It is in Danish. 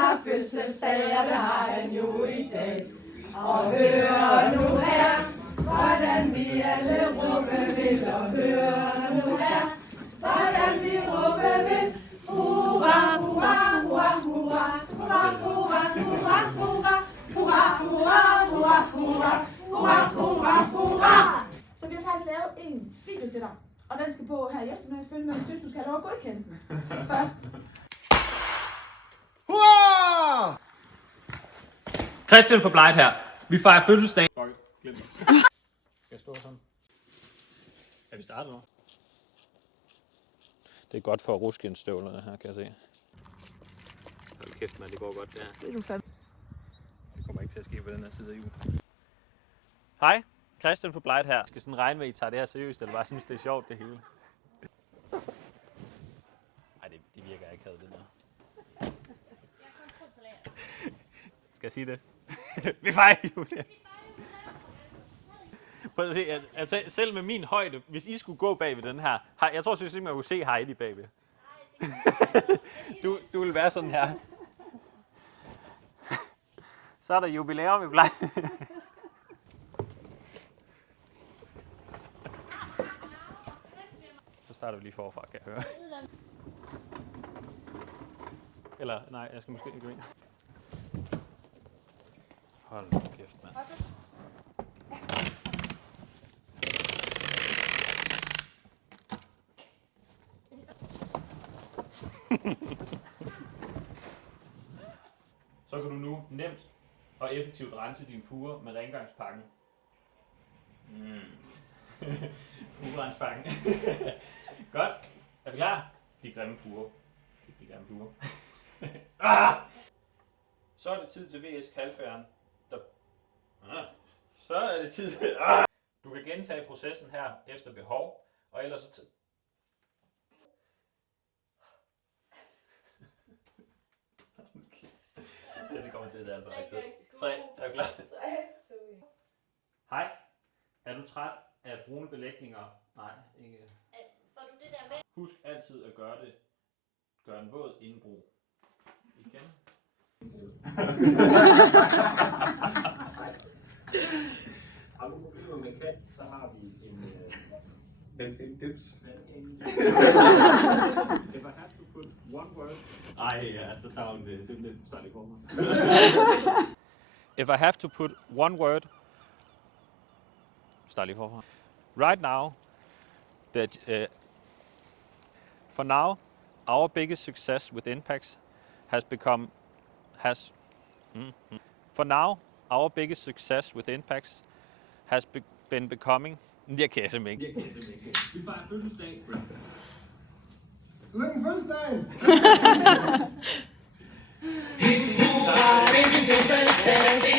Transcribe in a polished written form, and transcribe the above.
har fødselsdag, og det har han jo i dag. Og hør nu her, hvordan vi alle råbe vil, og hør nu her, hvordan vi råbe vil. Hurra, hurra, hurra, hurra, hurra, hurra, hurra, hurra, hurra, hurra, hurra, hurra, hurra, hurra, hurra. Så vi har faktisk lavet en video til dig, og den skal på her i eftermiddag selvfølgelig, men jeg synes, du skal have lov at godkende den først. Hurra! Christian for Blight her. Vi fejrer fødselsdag. Fuck, glem det. Skal jeg stå sådan? Er vi startet nu? Det er godt for ruskinstøvlerne her, kan jeg se. Hold kæft, man, det går godt, det her. Det er du fandme. Det kommer ikke til at ske på den her side af jul. Hej, Christian for Blight her. Jeg skal sådan regne med, at I tager det her seriøst, eller bare synes, det er sjovt, det hele. Ej, det virker ikke, at det der. Skal jeg sige det? Vi fejrer jul. Prøv at se, altså, selv med min højde, hvis I skulle gå bag ved den her, jeg tror simpelthen, man kunne se Heidi bagved. Du vil være sådan her. Så er der jubilæum i Blight. Så starter vi lige forfra, kan jeg høre. Eller, nej, jeg skal måske ikke gå ind. Hold nu kæft, mand. Så kan du nu nemt og effektivt rense dine fuger med rengangspakken. Fugerenspakken. Godt. Er vi klar? De grimme fuger. De grimme fuger. Så er det tid til VS Kalfærden. Så er det tid til... Du kan gentage processen her efter behov, og ellers så... Det kommer til at tage alt for lang tid. 3, er du klar? 3, 2, 1. Hej. Er du træt af brune belægninger? Nej, ikke. Får du det der med? Husk altid at gøre den våd inden brug. Igen. Har du problemer med kat, så har vi en dips. If I have to put one word. Ej, ja, så tager hun det simpelthen starligt for mig. If I have to put one word. Start lige forfra. Right now, for now, our biggest success with Impacts has become been becoming. Jeg kan simpelthen ikke. Vi fejrer fødselsdag. Lykke fødselsdagen! Hurra, hvilken fødselsdag,